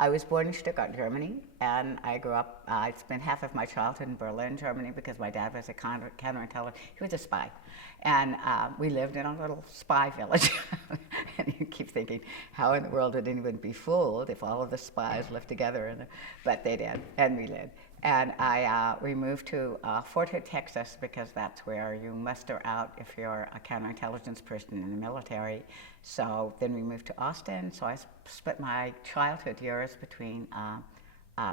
I was born in Stuttgart, Germany, and I grew up, I spent half of my childhood in Berlin, Germany, because my dad was a counterintelligence, he was a spy. And we lived in a little spy village. And you keep thinking, how in the world would anyone be fooled if all of the spies lived together? But they did, and we did. And we moved to Fort Hood, Texas, because that's where you muster out if you're a counterintelligence person in the military. So then we moved to Austin. So I spent my childhood years between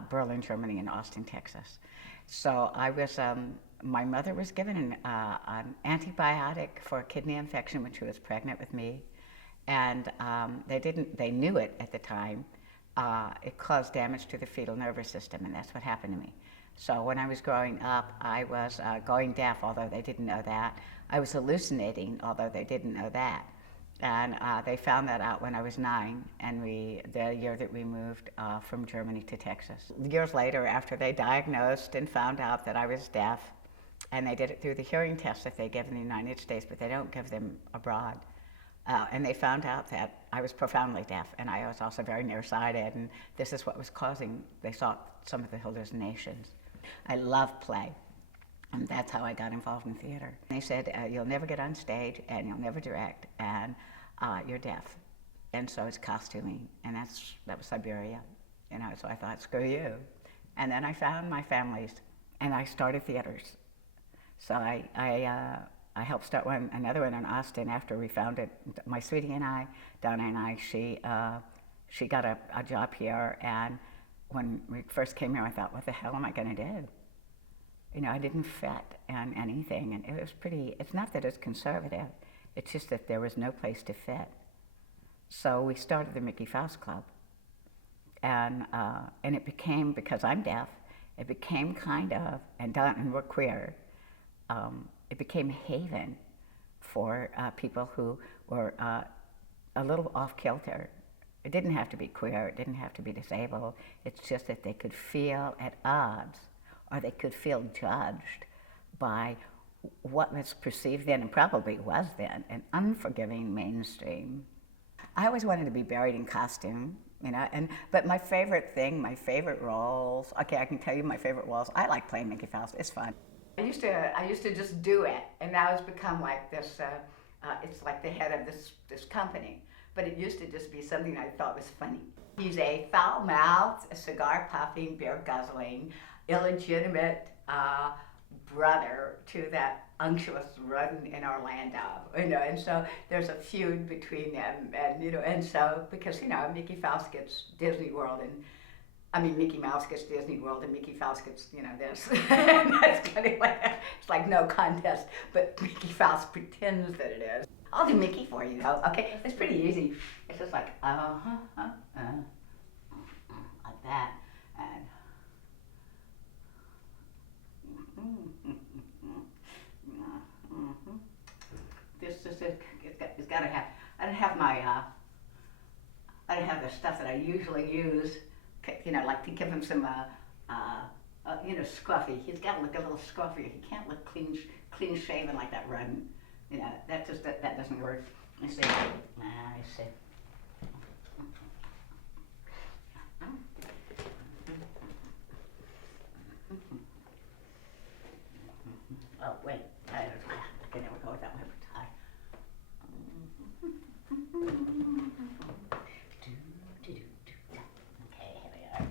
Berlin, Germany, and Austin, Texas. So I was, my mother was given an antibiotic for a kidney infection when she was pregnant with me. And they knew it at the time. It caused damage to the fetal nervous system, and that's what happened to me. So when I was growing up, I was going deaf, although they didn't know that. I was hallucinating, although they didn't know that. And they found that out when I was 9, and the year that we moved from Germany to Texas. Years later, after they diagnosed and found out that I was deaf, and they did it through the hearing tests that they give in the United States, but they don't give them abroad. And they found out that I was profoundly deaf, and I was also very nearsighted, and this is what was causing, they saw some of the hallucinations. I love play, and that's how I got involved in theater. They said, you'll never get on stage, and you'll never direct, and you're deaf. And so it's costuming, and that was Siberia. So I thought, screw you. And then I found my families, and I started theaters. So I helped start another one in Austin after we found it. My sweetie and I, Donna and I, she got a job here, and when we first came here, I thought, what the hell am I going to do? I didn't fit in anything, and it was it's not that it's conservative, it's just that there was no place to fit. So we started the Mickee Faust Club, and it became, because I'm deaf, it became kind of, and we're queer, it became a haven for people who were a little off-kilter. It didn't have to be queer, it didn't have to be disabled, it's just that they could feel at odds, or they could feel judged by what was perceived then, and probably was then, an unforgiving mainstream. I always wanted to be buried in costume, but my favorite roles, okay, I can tell you my favorite roles. I like playing Mickee Faust, it's fun. I used to just do it, and now it's become like this, it's like the head of this company. But it used to just be something I thought was funny. He's a foul-mouthed, cigar-puffing, beer-guzzling, illegitimate brother to that unctuous rodent in Orlando, and so there's a feud between them, and so, because, Mickey Faust gets Disney World, Mickey Mouse gets Disney World, and Mickey Faust gets, this. And that's kind of like, it's like no contest, but Mickey Faust pretends that it is. I'll do Mickey for you, though, okay? It's pretty easy. It's just like, like that, and this is it. It's got to have. I don't have the stuff that I usually use. Like to give him some, scruffy. He's got to look a little scruffy. He can't look clean shaven like that rodent. That doesn't work. I see. Oh wait, I can never go without my tie. Okay, here we are.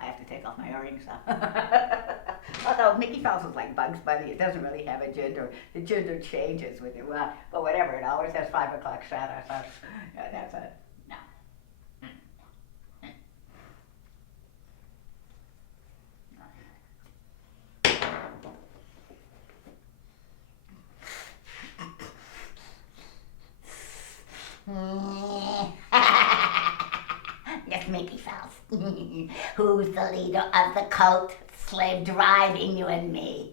I have to take off my earrings. Although Mickey Faust is like Bugs Bunny, it doesn't really have a gender. The gender changes with it. Well, but whatever, it always has 5 o'clock shadow. So that's it. No. Yes, Mickey Faust. Who's the leader of the cult? Slave driving you and me.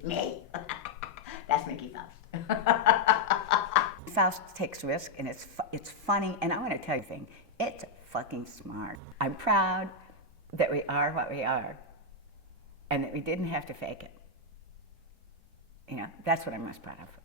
That's Mickee Faust. Faust takes risk, and it's funny, and I want to tell you a thing. It's fucking smart. I'm proud that we are what we are, and that we didn't have to fake it. You know, that's what I'm most proud of.